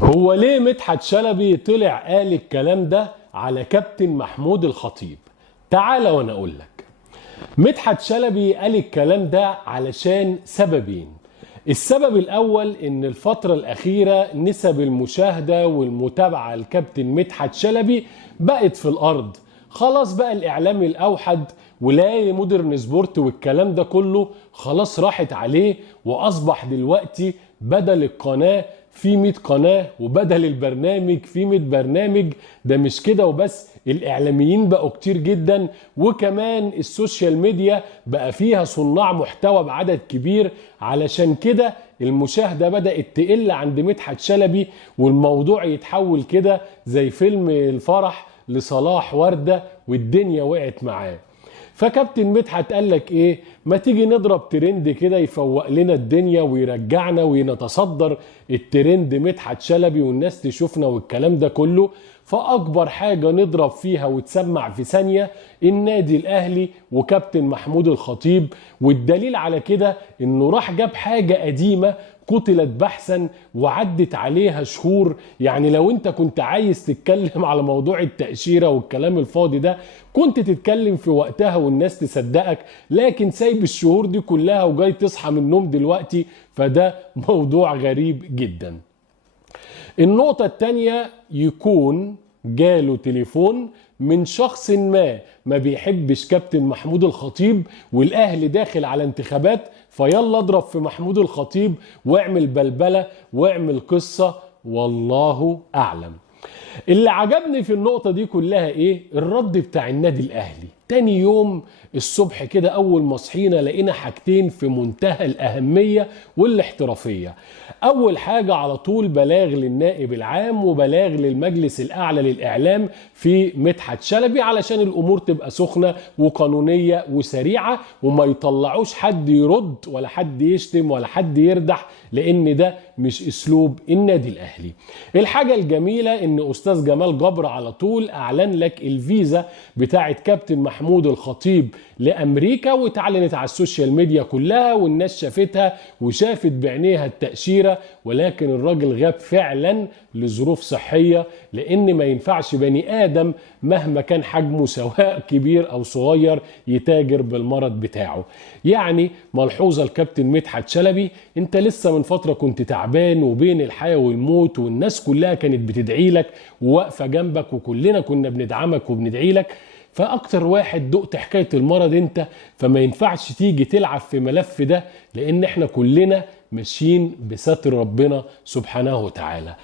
هو ليه مدحت شلبي طلع قال الكلام ده على كابتن محمود الخطيب؟ تعال وانا اقول لك. مدحت شلبي قال الكلام ده علشان سببين. السبب الاول ان الفترة الاخيرة نسب المشاهدة والمتابعة لكابتن مدحت شلبي بقت في الارض. خلاص بقى الاعلام الاوحد ولاي مودرن سبورت والكلام ده كله خلاص راحت عليه، واصبح دلوقتي بدل القناة في 100 قناة وبدل البرنامج في 100 برنامج. ده مش كده وبس، الإعلاميين بقوا كتير جدا، وكمان السوشيال ميديا بقى فيها صناع محتوى بعدد كبير. علشان كده المشاهدة بدأت تقل عند مدحت شلبي، والموضوع يتحول كده زي فيلم الفرح لصلاح وردة والدنيا وقعت معاه. فكابتن مدحت قال لك ايه، ما تيجي نضرب ترند كده يفوق لنا الدنيا ويرجعنا ونتصدر الترند مدحت شلبي والناس تشوفنا والكلام ده كله. فاكبر حاجة نضرب فيها وتسمع في ثانية النادي الاهلي وكابتن محمود الخطيب. والدليل على كده انه راح جاب حاجة قديمة قتلت بحثا وعدت عليها شهور. يعني لو انت كنت عايز تتكلم على موضوع التأشيرة والكلام الفاضي ده كنت تتكلم في وقتها والناس تصدقك، لكن سايب الشهور دي كلها وجاي تصحى من النوم دلوقتي، فده موضوع غريب جدا. النقطة التانية، يكون جاله تليفون من شخص ما بيحبش كابتن محمود الخطيب، والاهلي داخل على انتخابات، فيلا اضرب في محمود الخطيب واعمل بلبلة واعمل قصة، والله اعلم. اللي عجبني في النقطة دي كلها ايه؟ الرد بتاع النادي الاهلي. تاني يوم الصبح كده اول ما صحينا لقينا حاجتين في منتهى الاهمية والاحترافية. اول حاجة على طول بلاغ للنائب العام وبلاغ للمجلس الاعلى للاعلام في مدحت شلبي علشان الامور تبقى سخنة وقانونية وسريعة، وما يطلعوش حد يرد ولا حد يشتم ولا حد يردح، لان ده مش اسلوب النادي الاهلي. الحاجة الجميلة ان استاذ جمال جبر على طول اعلن لك الفيزا بتاعت كابتن محمود الخطيب لامريكا، واتعلنت على السوشيال ميديا كلها والناس شافتها وشافت بعينيها التأشيرة. ولكن الراجل غاب فعلا لظروف صحية، لان ما ينفعش بني ادم مهما كان حجمه سواء كبير او صغير يتاجر بالمرض بتاعه. يعني ملحوظة الكابتن مدحت شلبي، انت لسه من فترة كنت تعبان وبين الحياة والموت، والناس كلها كانت بتدعي لك وواقفة جنبك وكلنا كنا بندعمك وبندعي لك، فاكتر واحد دقت حكاية المرض انت، فما ينفعش تيجي تلعب في ملف ده، لان احنا كلنا ماشيين بستر ربنا سبحانه وتعالى.